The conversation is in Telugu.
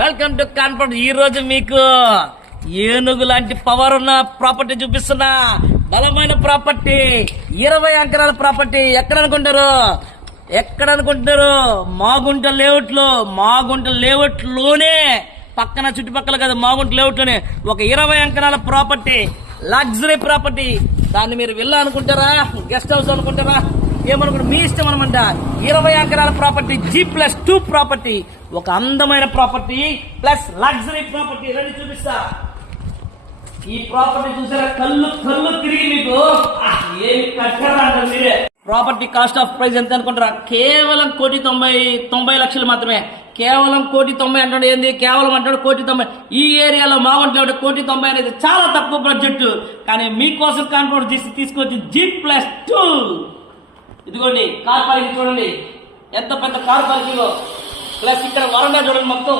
Welcome to conference. ఈ రోజు మీకు ఏనుగు లాంటి పవర్ ఉన్న ప్రాపర్టీ చూపిస్తున్నా. బలమైన ప్రాపర్టీ, 20 ఎకరాల ప్రాపర్టీ. ఎక్కడ అనుకుంటున్నారు? మాగుంట లేఅవుట్ లోనే, పక్కన చుట్టుపక్కల కదా, మాగుంట లేఅవుట్ లోనే ఒక 20 ఎకరాల ప్రాపర్టీ, లగ్జరీ ప్రాపర్టీ. దాన్ని మీరు విల్లా అనుకుంటారా, గెస్ట్ హౌస్ అనుకుంటారా, ఏమనుకుంటారు, మీ ఇష్టం అనమాట. 20 ఎకరాల ప్రాపర్టీ, G+2 ప్రాపర్టీ, ఒక అందమైన ప్రాపర్టీ ప్లస్ లగ్జరీ ప్రాపర్టీ. రండి చూపిస్తా. ఈ ప్రాపర్టీ చూసారా, కళ్ళు తిరిగి మీకు ఏమి కట్టారంటారు మీరే. ప్రాపర్టీ కాస్ట్ ఆఫ్ ప్రైస్ ఎంత అనుకుంటారా? కేవలం 1,90,00,000 మాత్రమే. కేవలం 1,90,00,000 అంటాడు. ఏంది కేవలం అంటాడు 1,90,00,000. ఈ ఏరియాలో మాగుంటే 1,90,00,000 అనేది చాలా తక్కువ బడ్జెట్. కానీ మీకోసం కాన్ఫరెన్స్ తీసుకొచ్చి G+2. ఇదిగోండి కార్ పార్కింగ్ చూడండి, ఎంత పెద్ద కార్ పార్కింగ్. ప్లస్ ఇక్కడ వరండా చూడండి మొత్తం.